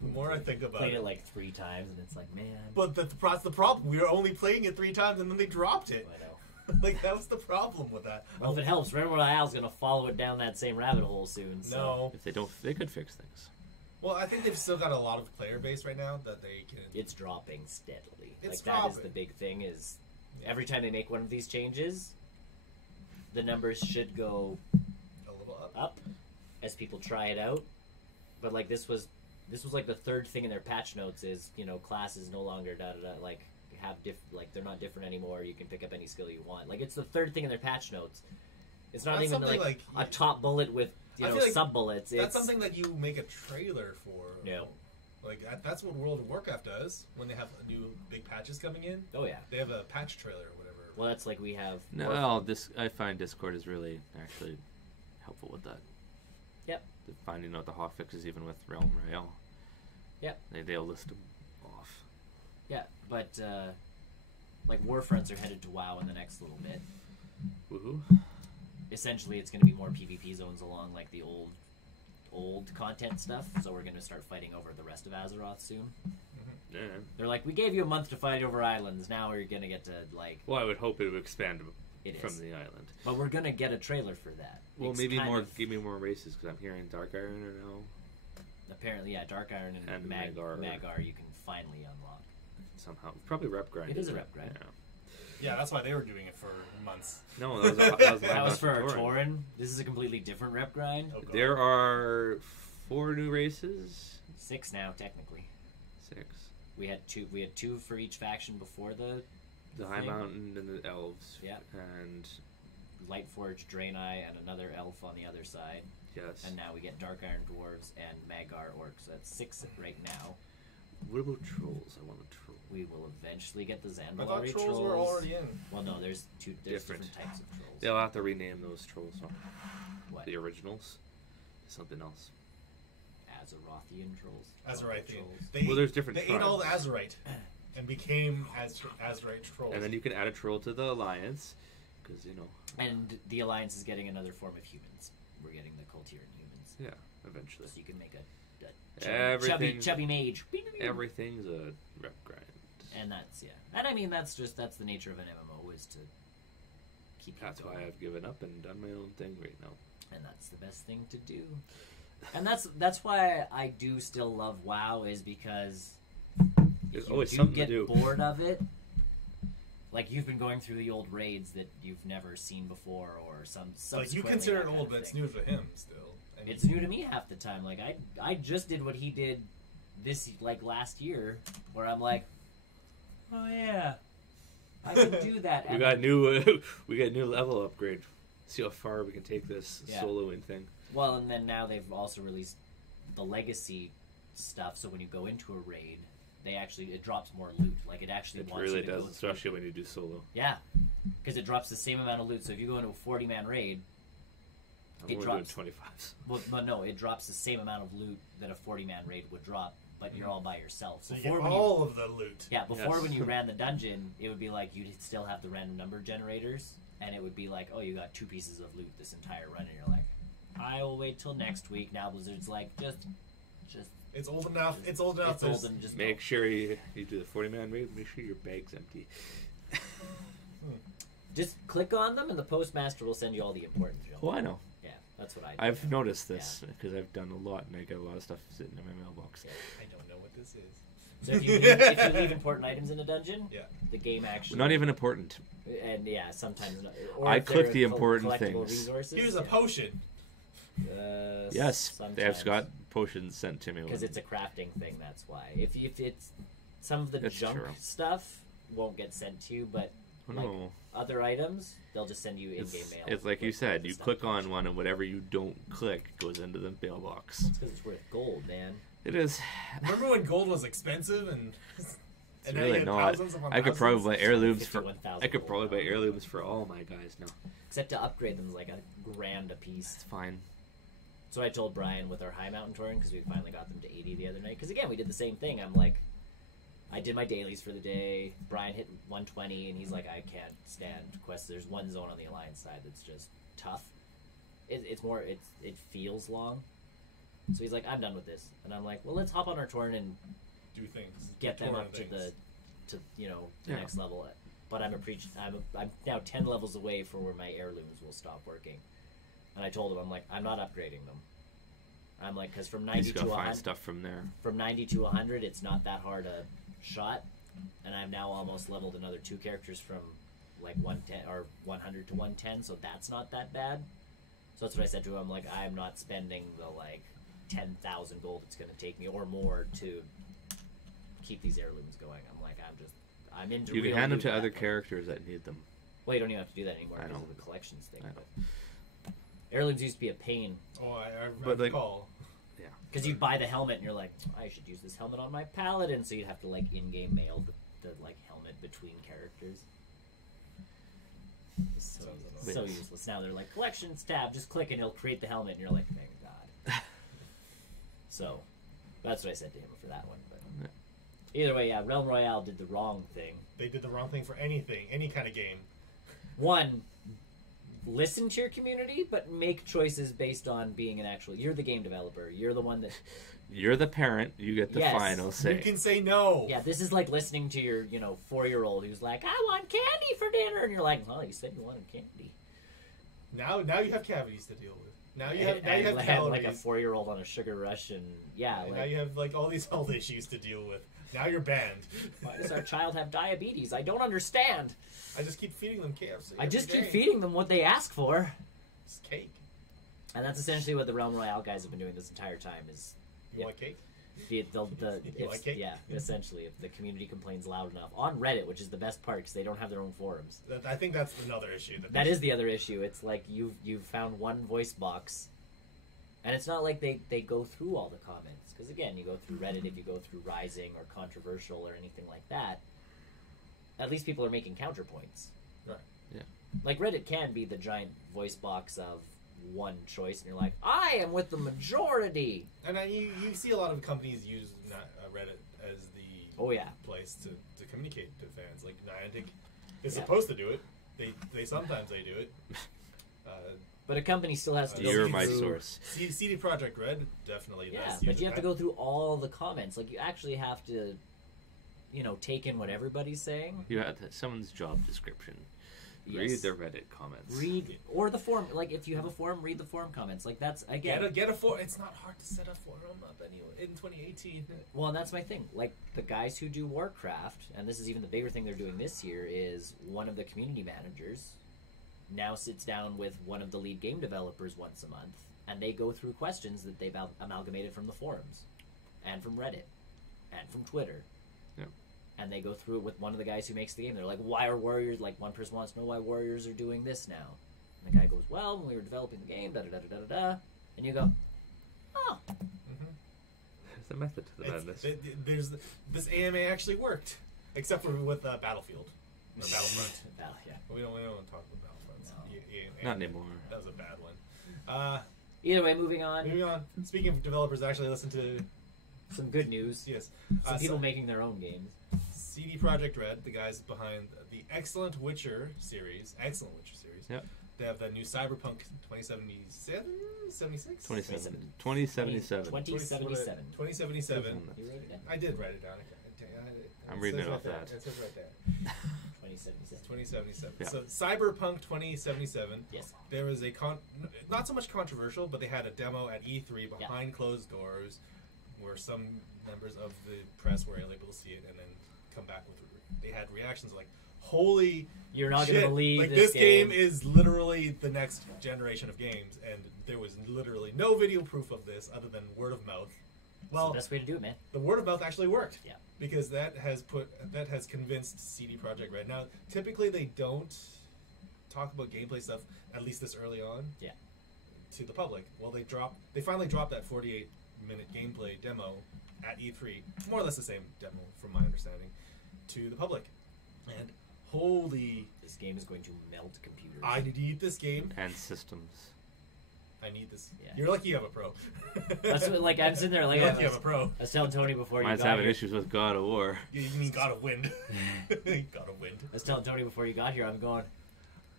The more I think about played it like 3 times, and it's like, man. But that's the problem. We were only playing it 3 times, and then they dropped it. I know. Like, that was the problem with that. Well, if it helps, Realm Royale's going to follow it down that same rabbit hole soon. So. No. If they don't, they could fix things. Well, I think they've still got a lot of player base right now that they can. It's dropping steadily. It's like, dropping. that is the big thing, is every time they make one of these changes, the numbers should go a little up as people try it out. But, like, this was like the third thing in their patch notes is, classes no longer like they're not different anymore. You can pick up any skill you want. Like, it's the third thing in their patch notes. It's not even like a top bullet with sub bullets. That's something that you make a trailer for. No. Like that's what World of Warcraft does when they have new big patches coming in. Oh yeah. They have a patch trailer or whatever. Well, that's like we have. No, I find Discord is really actually helpful with that. Yep. Finding out the hot fixes even with Realm Royale. Yep. They'll list them off. Yeah, but like Warfronts are headed to WoW in the next little bit. Woohoo! Essentially, it's going to be more PvP zones along like the old content stuff. So we're going to start fighting over the rest of Azeroth soon. Mm-hmm. Yeah. They're like, we gave you a month to fight over islands. Now we're going to get to like. Well, I would hope it would expand from the island. But we're going to get a trailer for that. Well, maybe more. Give me more races because I'm hearing Dark Iron now. Apparently, yeah, Dark Iron and Magar you can finally unlock. Somehow. Probably rep grind. It is a rep grind. Yeah, that's why they were doing it for months. No, that was for our Tauren. This is a completely different rep grind. Oh, there are 4 new races. 6 now, technically. 6. We had 2. We had 2 for each faction before the High Mountain and the Elves. Yeah. And Lightforge, Draenei, and another elf on the other side. Yes. And now we get Dark Iron Dwarves and Magar Orcs. So that's 6 right now. What about trolls? I want a troll. We will eventually get the Zanbalari I thought trolls were already in. Well, no, there's different types of trolls. They'll have to rename those trolls. What? The originals. Something else. Azerothian trolls. Azerothian. There's different They tribes. ate all the Azerite and became Azerite trolls. And then you can add a troll to the alliance, because And the alliance is getting another form of humans. We're getting the Kultiran humans. Yeah, eventually. So you can make a chubby mage. Everything's a rep grind. And that's And I mean that's the nature of an MMO, is to keep. That's why I've given up and done my own thing right now. And that's the best thing to do. And that's why I do still love WoW, is because there's if always you something get to do. bored of it, like you've been going through the old raids that you've never seen before, or some like you consider it old, but it's new for him still. And it's new to me half the time. Like I just did what he did this last year, where I'm like, oh yeah, I can do that. We got new level upgrade. See how far we can take this soloing thing. Well, and then now they've also released the legacy stuff. So when you go into a raid, it drops more loot. Like it actually wants really you to does, go especially through. when you do solo. Yeah, because it drops the same amount of loot. So if you go into a 40-man raid, it drops 25s. Well, no, it drops the same amount of loot that a 40-man raid would drop, but you're all by yourself. So you get all of the loot. Yeah, before when you ran the dungeon, it would be like you'd still have the random number generators, and it would be like, oh, you got 2 pieces of loot this entire run, and you're like, I will wait till next week. Now Blizzard's like, just. It's old enough. It's old enough. Just make sure you do the 40-man raid. Make sure your bag's empty. Just click on them, and the postmaster will send you all the important junk. Oh, I know. Yeah, that's what I do. I've noticed this because I've done a lot, and I get a lot of stuff sitting in my mailbox. Yeah. I don't know what this is. So if you leave important items in a dungeon, the game actually Not even important. And sometimes not. Or I if click they're the important collectible things. Resources, Here's a potion. Yes, sometimes. they've got potions sent to me. Because it's a crafting thing, that's why. If it's some of the That's junk true. stuff won't get sent to you, but other items, they'll just send you in-game mail. It's like you said, you click on one, and whatever you don't click goes into the mailbox. It's because it's worth gold, man. It is. Remember when gold was expensive and It's now really you get not. thousands upon I could thousands? probably buy heirlooms for. 51,000 I could probably gold buy now. heirlooms for all my guys now. Except to upgrade them is like $1,000 a piece. It's fine. So I told Brian with our high mountain touring, because we finally got them to 80 the other night. Because again, we did the same thing. I'm like, I did my dailies for the day. Brian hit 120, and he's like, I can't stand quests. There's one zone on the Alliance side that's just tough. It feels long. So he's like, I'm done with this. And I'm like, well, let's hop on our torrent and Do things. get them Torrent up things. to the next level. But I'm now 10 levels away from where my heirlooms will stop working. And I told him, I'm like, I'm not upgrading them. I'm like, because from 90 He's to got to 100, find stuff from there. from 90 to 100, it's not that hard a shot. And I've now almost leveled another 2 characters from like 110 or 100 to 110, so that's not that bad. So that's what I said to him. Like, I'm not spending the like 10,000 gold it's going to take me or more to keep these heirlooms going. I'm like, I'm into. You can real hand them loot to at other that point. charactthe that need them. Well, you don't even have to do that anymore I because know. of the collections thing. I know. But heirlooms used to be a pain Oh, I But, like- recall. because you'd buy the helmet and you're like, I should use this helmet on my paladin, so you'd have to like in-game mail the like helmet between characters. So, Sounds so annoying. useless. Now they're like collections tab, just click and it'll create the helmet, and you're like, thank God. So that's what I said to him for that one. But either way, yeah, Realm Royale did the wrong thing. They did the wrong thing for anything, any kind of game. One, listen to your community, but make choices based on being an actual. You're the game developer. You're the one that. You're the parent. You get the Yes. final say. You can say no. Yeah, this is like listening to your 4-year-old who's like, I want candy for dinner, and you're like, well, you said you wanted candy. Now you have cavities to deal with. Now you have and calories. like a 4-year-old on a sugar rush, and And now you have like all these health issues to deal with. Now you're banned. why does our child have diabetes? I don't understand. I just keep feeding them KFC. I just every keep day. feeding them what they ask for. It's cake. And that's essentially what the Realm Royale guys have been doing this entire time. Is You want cake? the You like cake? yeah, essentially, if the community complains loud enough on Reddit, which is the best part because they don't have their own forums. I think that's another issue. That is the other issue. It's like you've found one voice box, and it's not like they go through all the comments. Because again, you go through Reddit, if you go through Rising or Controversial or anything like that, at least people are making counterpoints. Right. Yeah. Like Reddit can be the giant voice box of one choice, and you're like, I am with the majority. And you see a lot of companies use Reddit as the Oh yeah. place to communicate to fans. Like Niantic is Yeah. supposed to do it. They sometimes they do it. But a company still has to go You're through. my source. CD Projekt Red definitely Yeah, does. but use you have to that. go through all the comments. Like you actually have to, take in what everybody's saying. You have someone's job description. Read the Reddit comments. Read or the forum. Like if you have a forum, read the forum comments. Like that's again. Get a forum. It's not hard to set a forum up anyway in 2018. Well, and that's my thing. Like the guys who do Warcraft, and this is even the bigger thing they're doing this year, is one of the community managers now sits down with one of the lead game developers once a month, and they go through questions that they've amalgamated from the forums, and from Reddit, and from Twitter. Yeah. And they go through it with one of the guys who makes the game. They're like, why are Warriors... Like, one person wants to know why Warriors are doing this now. And the guy goes, well, when we were developing the game, da-da-da-da-da-da. And you go, oh. Mm-hmm. There's a method to the madness. This AMA actually worked. Except for with Battlefield. Or Battlefront. Yeah. We don't want to talk about Battlefront. No. Not anymore. That was a bad one. Either way, moving on. Speaking of developers, actually listen to... Some good news. Yes. Some people making their own games. CD Projekt Red, the guys behind the excellent Witcher series. Yep. They have the new Cyberpunk 2077? 76? 2077. 2077. 2077. You wrote it down? I did write it down. I'm reading it off that. that. It says right there. 2077. 2077. Yeah. So Cyberpunk 2077. Yes. There was a not so much controversial, but they had a demo at E3 behind closed doors, where some members of the press were able to see it and then come back with. They had reactions like, "Holy, you're not shit. going to believe like this game is literally the next generation of games," and there was literally no video proof of this other than word of mouth. Well, it's the best way to do it, man. The word of mouth actually worked. Yeah. Because that has convinced CD Projekt Red. Now, typically they don't talk about gameplay stuff at least this early on. Yeah. To the public. Well, they finally dropped that 48-minute gameplay demo at E3, more or less the same demo from my understanding, to the public. And holy, this game is going to melt computers. I need this game and systems. I need this. Yeah. You're lucky you have a pro. That's what, like I'm sitting there like You're lucky you have a pro. I was telling Tony before Mine's you got having here. issues with God of War. You mean God of Wind? God of Wind. I was telling Tony before you got here. I'm going.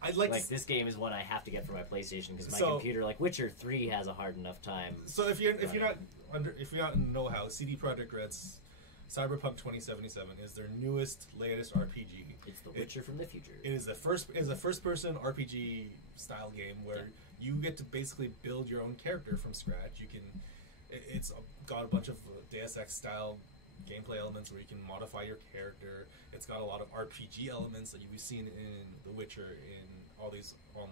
I'd like this game is one I have to get for my PlayStation because my So- computer, like Witcher 3, has a hard enough time. So if you're not in the know-how, CD Projekt Red's Cyberpunk 2077 is their latest RPG. It's the Witcher from the future. It is a first-person RPG style game where you get to basically build your own character from scratch. It's got a bunch of Deus Ex style gameplay elements where you can modify your character. It's got a lot of RPG elements that you've seen in The Witcher, in all these all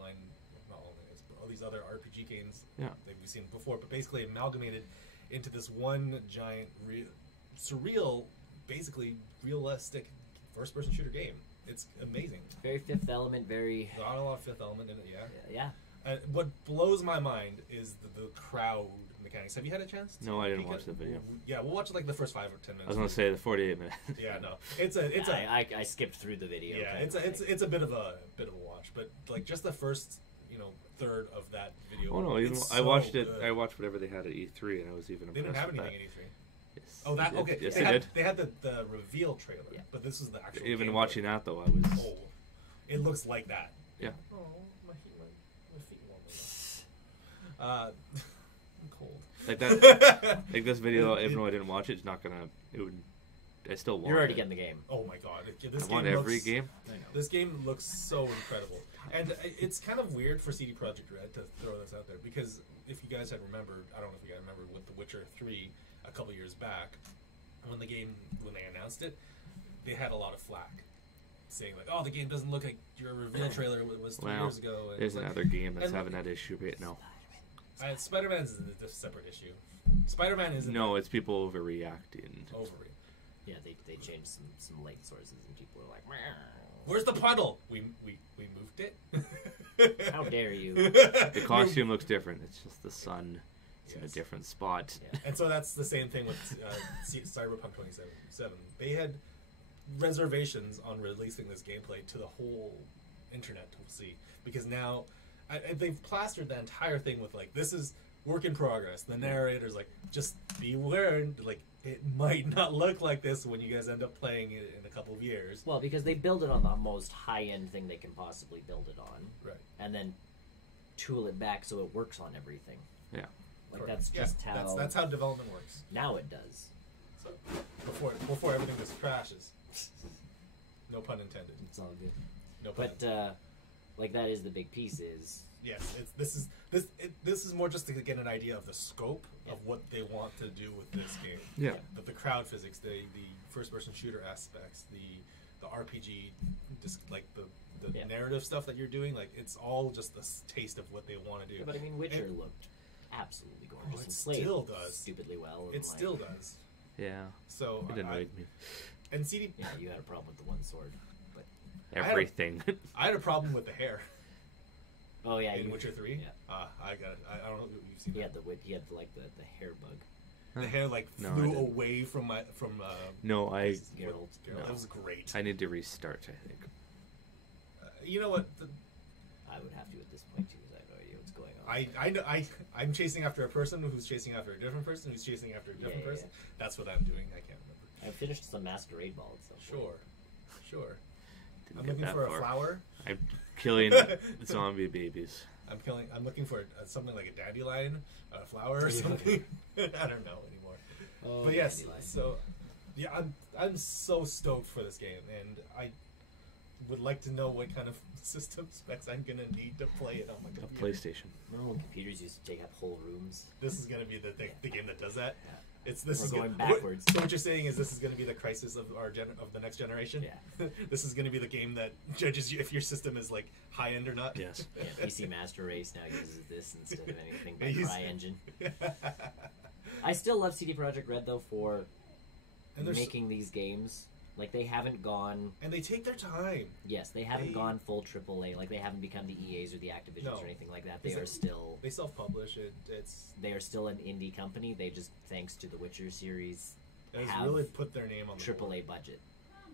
these other RPG games that we've seen before, but basically amalgamated into this one giant surreal, basically realistic first-person shooter game. It's amazing. Very Fifth Element, very... Got a lot of Fifth Element in it, Yeah. What blows my mind is the crowd mechanics. Have you had a chance? No, I didn't watch the video. Yeah, we'll watch like the first 5 or 10 minutes. I was going to say the 48 minutes. Yeah, no, I skipped through the video. Yeah, it's a bit of a watch, but like just the first third of that video. Oh no, even I watched it. I watched whatever they had at E3, and I was even impressed. They didn't have with anything that. at E3. Yes. Oh, that okay. Yes, they did. They had the reveal trailer, but this is the actual. Even gameplay. watching that though, I was. Oh, it looks like that. Yeah. Oh, my feet warm. I'm cold. Like that. Like this video, even though I didn't watch it, it's not gonna. It would. I still want. You're already it. getting the game. Oh my god! This I game want every game. I know. This game looks so incredible, and it's kind of weird for CD Projekt Red to throw this out there because if you guys had remembered, I don't know if you guys remember with The Witcher 3 a couple years back, when they announced it, they had a lot of flack, saying like, "Oh, the game doesn't look like your reveal trailer was 3 years ago." And There's like, another game that's having that issue right now. Spider-Man is a separate issue. Spider-Man isn't. No, it's people overreacting. Yeah, they changed some light sources and people were like, "Meow." Where's the puddle? We moved it. How dare you? The costume looks different. It's just the sun is in a different spot. Yeah. And so that's the same thing with Cyberpunk 2077. They had reservations on releasing this gameplay to the whole internet to see because now they've plastered the entire thing with like, this is work in progress. The narrator's like, just beware, like it might not look like this when you guys end up playing it in a couple of years. Well, because they build it on the most high-end thing they can possibly build it on. Right. And then tool it back so it works on everything. Yeah. Like that's just how... That's how development works. Now it does. So before everything just crashes. No pun intended. It's all good. No pun intended. Like that is the big piece. Is yes, this is more just to get an idea of the scope of what they want to do with this game. Yeah. But the crowd physics, the first person shooter aspects, the RPG, just like the narrative stuff that you're doing, like it's all just a taste of what they want to do. Yeah, but I mean, Witcher looked absolutely gorgeous. It and still does stupidly well. It still does. Yeah. So it annoyed me. And CD, yeah, you had a problem with the one sword, but everything. I had a problem with the hair. Oh yeah, in Witcher 3. Yeah. I got it. I don't know if you've seen. He had like the hair bug. The hair flew away from No, Geralt. No. That was great. I need to restart. I think. You know what? I would have to at this point too, because I have no idea what's going on. I'm chasing after a person who's chasing after a different person who's chasing after a different person. Yeah. That's what I'm doing. I can't remember. I finished some Masquerade Ball at some point. Sure. Didn't I'm get looking that for far. a flower. I'm killing zombie babies. I'm looking for something like a dandelion, a flower or something. I don't know anymore. Oh, but yes, dandelion. so yeah, I'm so stoked for this game, and I would like to know what kind of system specs I'm gonna need to play it on my computer. A PlayStation. Remember when computers used to take up whole rooms? This is gonna be the game that does that. Yeah. We're going backwards. So what you're saying is this is going to be the crisis of of the next generation. Yeah. This is going to be the game that judges you if your system is like high end or not. Yes. Yeah, PC Master Race now uses this instead of anything by CryEngine. I still love CD Projekt Red though for making these games. Like they haven't gone, and they take their time. Yes, they haven't gone full AAA. Like they haven't become the EAs or the Activisions or anything like that. They are still self-publish it. They are still an indie company. They just, thanks to the Witcher series, have really put their name on the AAA budget.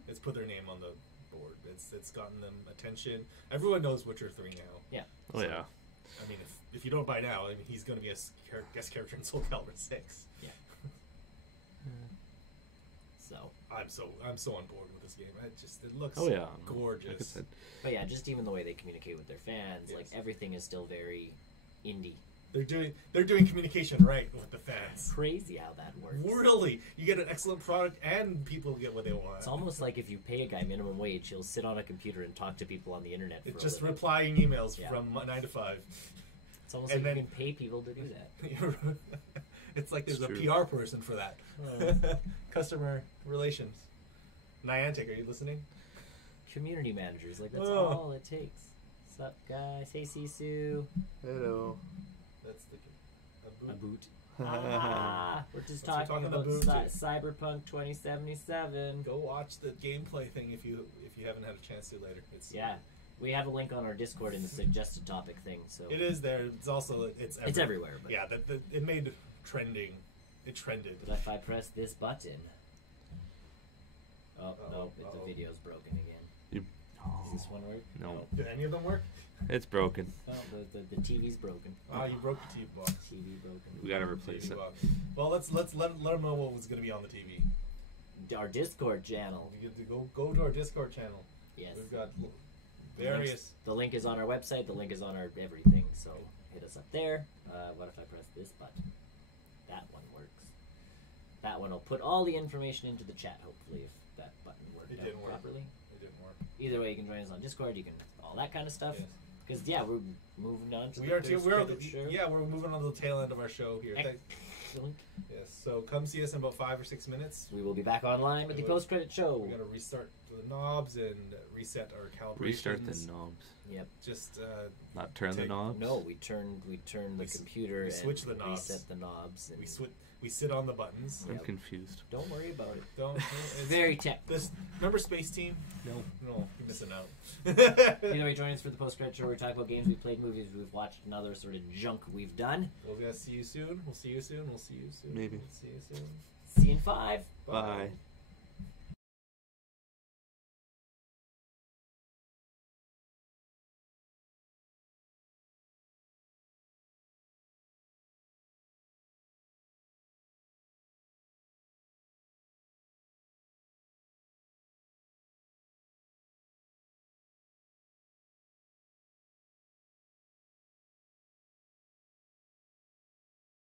It's put their name on the board. It's gotten them attention. Everyone knows Witcher 3 now. Yeah. Oh yeah. I mean, if you don't by now, I mean, he's going to be a guest character in Soul Calibur 6. Yeah. So I'm so on board with this game. It looks gorgeous. But yeah, just even the way they communicate with their fans, like everything is still very indie. They're doing communication right with the fans. Crazy how that works. Really, you get an excellent product and people get what they want. It's almost like if you pay a guy minimum wage, he'll sit on a computer and talk to people on the internet. It's just replying emails from 9 to 5. It's almost like you can pay people to do that. It's like there's a PR person for that. Customer relations. Niantic, are you listening? Community managers, like that's all it takes. What's up, guys? Hey, Sisu. Hello. That's the a boot. We're just talking about Cyberpunk 2077. Go watch the gameplay thing if you haven't had a chance to later. We have a link on our Discord in the suggested topic thing. So it is there. It's also it's everywhere. But yeah, it made trending. It trended. But if I press this button, the video's broken again. Does this one work? No. Did any of them work? It's broken. Oh, the TV's broken. You broke the TV box. TV broken. We gotta replace it. Box. Well, let's let them know what was going to be on the TV. Our Discord channel. You get to go to our Discord channel. Yes. We've got various. The link is on our website. The link is on our everything. So hit us up there. What if I press this button? That one works. That one will put all the information into the chat. Hopefully, if that button worked properly. It didn't work. Either way, you can join us on Discord. You can all that kind of stuff. Yes. Because we're moving on to we're moving on to the tail end of our show here. Excellent. Yes, so come see us in about 5 or 6 minutes. We will be back online with the post-credit show. We're gonna restart the knobs and reset our calibrations. Restart the knobs. Yep. Just not turn the knobs. No, we turn the computer. We switch the knobs. Reset the knobs. And we sit on the buttons. I'm confused. Don't worry about it. It's very technical. Remember Space Team? No, you're missing out. Either way, join us for the post-credit show where we talk about games we've played, movies we've watched, and other sort of junk we've done. We'll see you soon. We'll see you soon. Maybe. See you soon. See you in 5. Bye.